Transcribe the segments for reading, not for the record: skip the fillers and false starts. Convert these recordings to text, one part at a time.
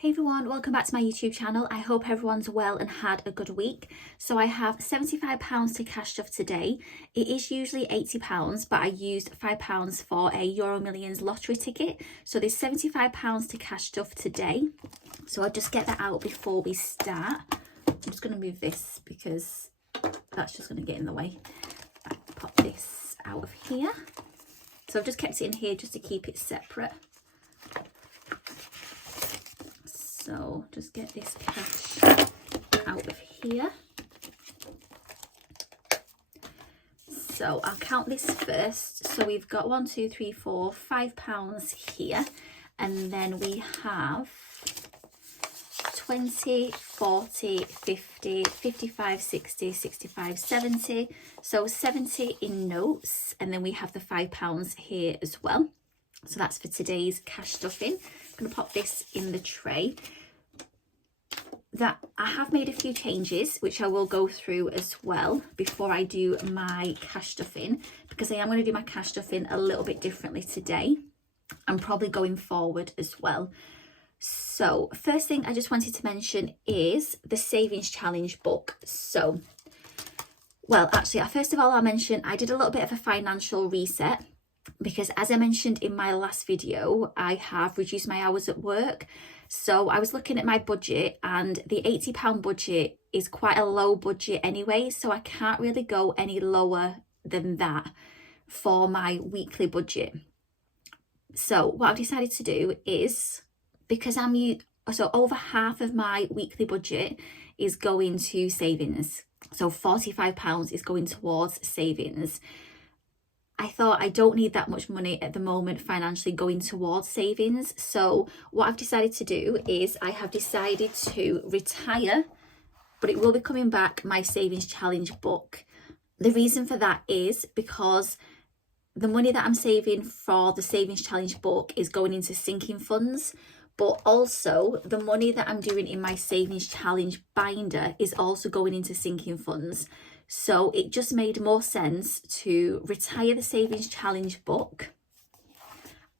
Hey everyone, welcome back to my YouTube channel. I hope everyone's well and had a good week. So I have £75 to cash stuff today. It is usually £80, but I used £5 for a Euro Millions lottery ticket. So there's £75 to cash stuff today. So I'll just get that out before we start. I'm just going to move this because that's just going to get in the way. Pop this out of here. So I've just kept it in here just to keep it separate. So just get this cash out of here. So I'll count this first. So we've got £5 here, and then we have 20, 40, 50, 55, 60, 65, 70. So 70 in notes, and then we have the £5 here as well. So that's for today's cash stuffing. I'm going to pop this in the tray. That I have made a few changes, which I will go through as well before I do my cash stuffing, because I am going to do my cash stuffing a little bit differently today and probably going forward as well. So first thing I just wanted to mention is the savings challenge book. So, well, actually, first of all, I'll mention I did a little bit of a financial reset, because as I mentioned in my last video, I have reduced my hours at work. So I was looking at my budget, and the £80 budget is quite a low budget anyway. So I can't really go any lower than that for my weekly budget. So what I've decided to do is, because so over half of my weekly budget is going to savings. So £45 is going towards savings. I thought I don't need that much money at the moment financially going towards savings. So what I've decided to do is I have decided to retire, but it will be coming back, my savings challenge book. The reason for that is because the money that I'm saving for the savings challenge book is going into sinking funds, but also the money that I'm doing in my savings challenge binder is also going into sinking funds. So it just made more sense to retire the savings challenge book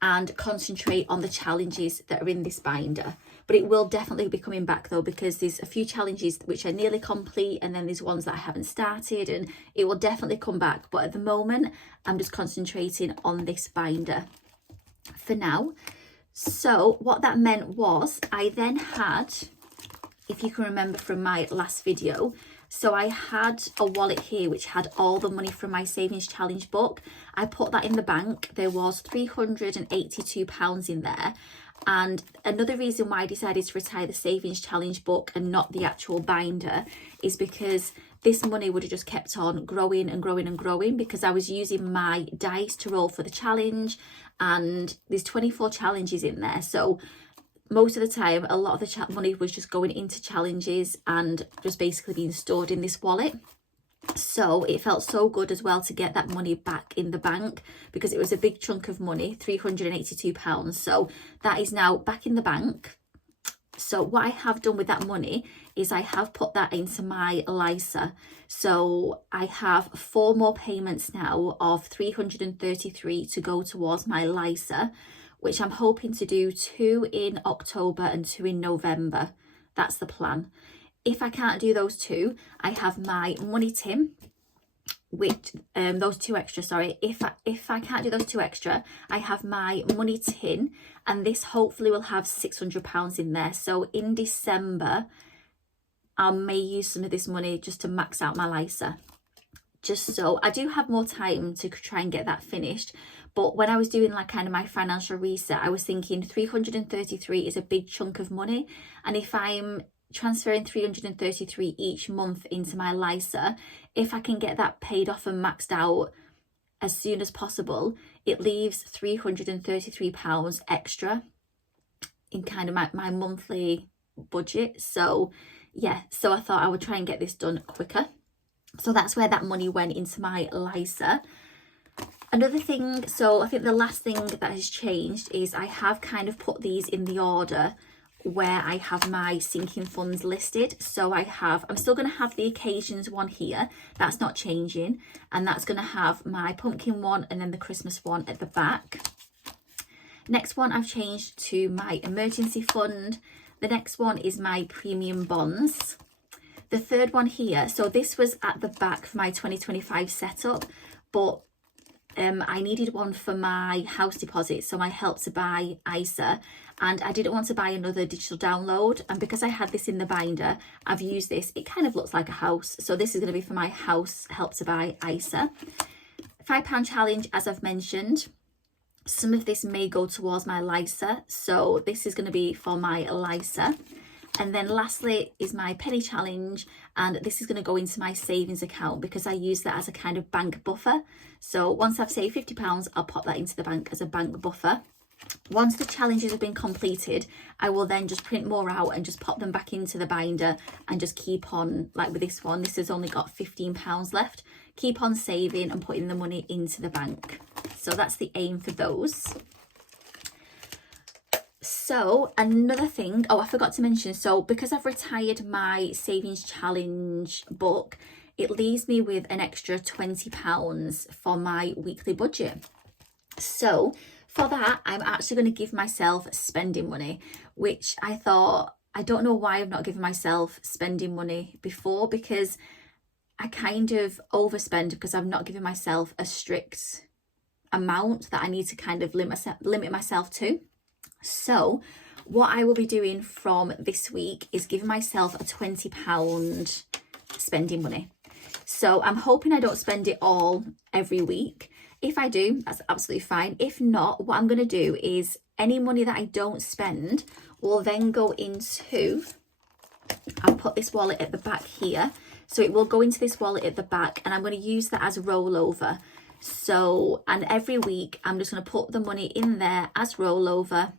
and concentrate on the challenges that are in this binder. But it will definitely be coming back though, because there's a few challenges which are nearly complete, and then there's ones that I haven't started, and it will definitely come back. But at the moment, I'm just concentrating on this binder for now. So what that meant was I then had, if you can remember from my last video, so I had a wallet here which had all the money from my savings challenge book. I put that in the bank. There was £382 in there. And another reason why I decided to retire the savings challenge book and not the actual binder is because this money would have just kept on growing and growing and growing, because I was using my dice to roll for the challenge, and there's 24 challenges in there. So most of the time, a lot of the money was just going into challenges and just basically being stored in this wallet. So it felt so good as well to get that money back in the bank, because it was a big chunk of money, £382. So that is now back in the bank. So what I have done with that money is I have put that into my LISA. So I have 4 more payments now of 333 to go towards my LISA, which I'm hoping to do 2 in October and 2 in November. That's the plan. If I can't do those 2, I have my money tin, which those 2 extra, sorry. If I can't do those 2 extra, I have my money tin, and this hopefully will have £600 in there. So in December, I may use some of this money just to max out my LISA. Just so I do have more time to try and get that finished. But when I was doing like kind of my financial reset, I was thinking 333 is a big chunk of money. And if I'm transferring 333 each month into my LISA, if I can get that paid off and maxed out as soon as possible, it leaves £333 extra in kind of my monthly budget. So yeah, so I thought I would try and get this done quicker. So that's where that money went, into my LISA. Another thing, so I think the last thing that has changed is I have kind of put these in the order where I have my sinking funds listed. So I'm still going to have the occasions one here. That's not changing. And that's going to have my pumpkin one and then the Christmas one at the back. Next one I've changed to my emergency fund. The next one is my premium bonds. The third one here, so this was at the back for my 2025 setup, but I needed one for my house deposit, so my Help to Buy ISA, and I didn't want to buy another digital download, and because I had this in the binder, I've used this. It kind of looks like a house, so this is going to be for my house Help to Buy ISA. £5 challenge, as I've mentioned. Some of this may go towards my LISA, so this is going to be for my LISA. And then lastly is my penny challenge, and this is going to go into my savings account because I use that as a kind of bank buffer. So once I've saved £50, I'll pop that into the bank as a bank buffer. Once the challenges have been completed, I will then just print more out and just pop them back into the binder and just keep on, like with this one, this has only got £15 left. Keep on saving and putting the money into the bank. So that's the aim for those. So another thing, oh, I forgot to mention, so because I've retired my savings challenge book, it leaves me with an extra £20 for my weekly budget. So for that, I'm actually going to give myself spending money, which I thought, I don't know why I've not given myself spending money before, because I kind of overspend because I've not given myself a strict amount that I need to kind of limit myself to. So what I will be doing from this week is giving myself a £20 spending money. So I'm hoping I don't spend it all every week. If I do, that's absolutely fine. If not, what I'm going to do is any money that I don't spend will then go into, I'll put this wallet at the back here. So it will go into this wallet at the back, and I'm going to use that as rollover. So, and every week I'm just going to put the money in there as rollover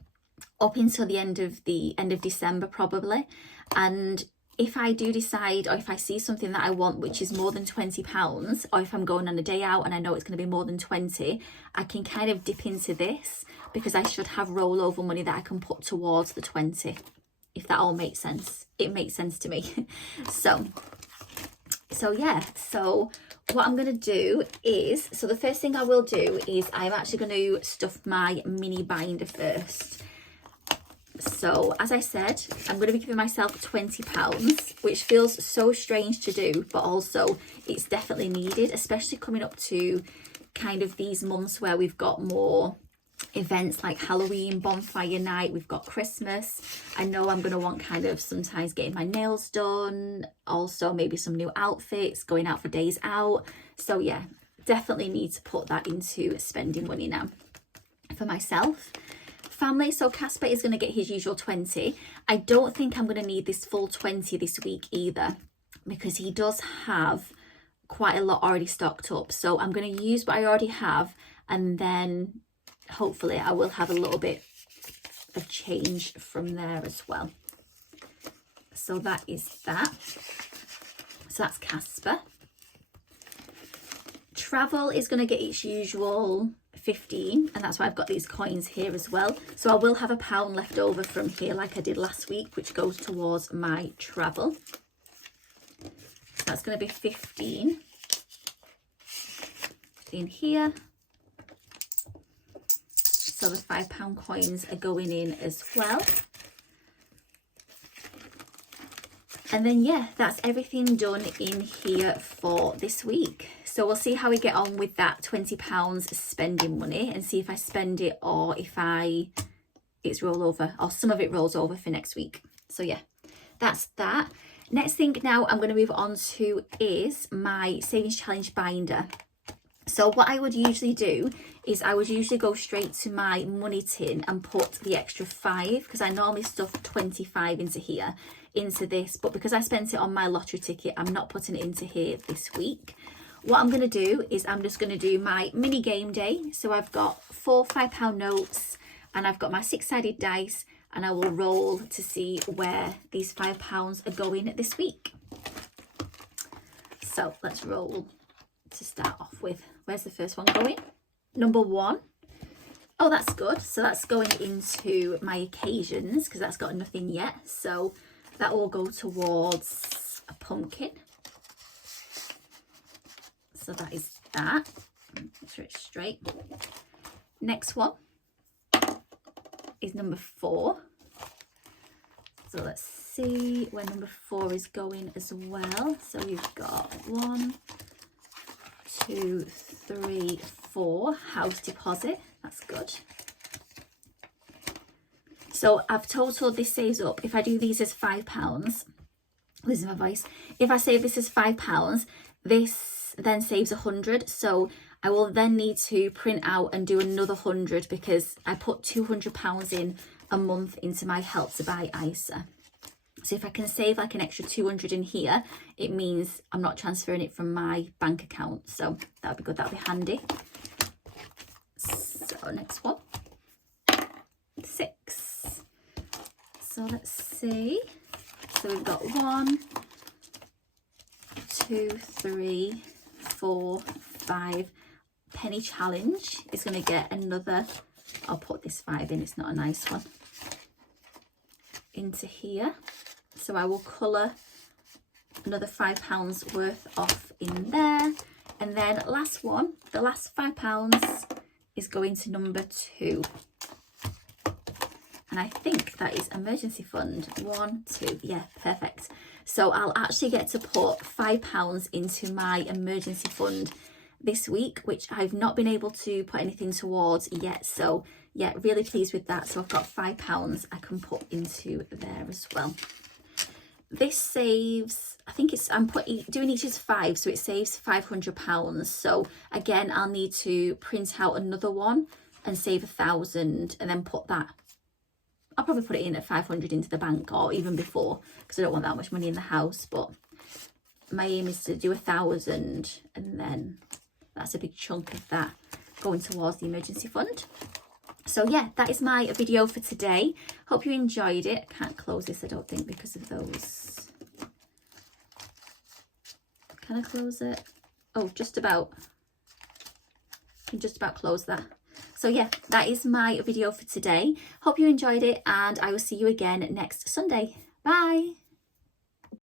up until the end of December probably. And if I do decide, or if I see something that I want which is more than £20, or if I'm going on a day out and I know it's going to be more than 20, I can kind of dip into this because I should have rollover money that I can put towards the 20, if that all makes sense. It makes sense to me. So yeah, so what I'm going to do is, so the first thing I will do is I'm actually going to stuff my mini binder first. So as I said, I'm going to be giving myself £20, which feels so strange to do, but also it's definitely needed, especially coming up to kind of these months where we've got more events like Halloween, bonfire night, we've got Christmas. I know I'm going to want kind of sometimes getting my nails done, also maybe some new outfits, going out for days out. So yeah, definitely need to put that into spending money now. For myself, family, so Casper is going to get his usual 20. I don't think I'm going to need this full 20 this week either, because he does have quite a lot already stocked up. So I'm going to use what I already have, and then hopefully I will have a little bit of change from there as well. So that is that. So that's Casper. Travel is going to get its usual 15, and that's why I've got these coins here as well. So I will have £1 left over from here like I did last week, which goes towards my travel. So that's going to be 15 in here. So the £5 coins are going in as well. And then yeah, that's everything done in here for this week. So we'll see how we get on with that £20 spending money, and see if I spend it or if it's rollover, or some of it rolls over for next week. So yeah, that's that. Next thing now I'm going to move on to is my savings challenge binder. So what I would usually do is I would usually go straight to my money tin and put the extra 5, because I normally stuff 25 into here, into this, but because I spent it on my lottery ticket, I'm not putting it into here this week. What I'm going to do is I'm just going to do my mini game day. So I've got 4 £5 notes, and I've got my 6-sided dice, and I will roll to see where these £5 are going this week. So let's roll to start off with. Where's the first one going? Number 1. Oh, that's good. So that's going into my occasions, because that's got nothing yet. So that will go towards a pumpkin. So that is that. Make sure it's straight. Next one is number 4. So let's see where number 4 is going as well. So we've got 1, 2, 3, 4 house deposit. That's good. So I've totaled this saves up. If I do these as £5, losing my voice. If I save this as £5, this then saves 100. So I will then need to print out and do another 100 because I put £200 in a month into my Help to Buy ISA. So if I can save like an extra 200 in here, it means I'm not transferring it from my bank account. So that would be good, that would be handy. So next one, 6. So let's see. So we've got 1, 2, 3, 4, 5. Penny challenge is going to get another, I'll put this 5 in, it's not a nice one, into here. So I will colour another £5 worth off in there. And then last one, the last £5 is going to number 2. And I think that is emergency fund. 1, 2, yeah, perfect. So I'll actually get to put £5 into my emergency fund this week, which I've not been able to put anything towards yet. So yeah, really pleased with that. So I've got £5 I can put into there as well. This saves, I think it's, I'm doing each as 5, so it saves £500. So again, I'll need to print out another one and save 1,000 and then put that, I'll probably put it in at 500 into the bank or even before, because I don't want that much money in the house. But my aim is to do 1,000 and then that's a big chunk of that going towards the emergency fund. So yeah, that is my video for today. Hope you enjoyed it. I can't close this, I don't think, because of those. Can I close it? Oh, just about. I can just about close that. So yeah, that is my video for today. Hope you enjoyed it and I will see you again next Sunday. Bye.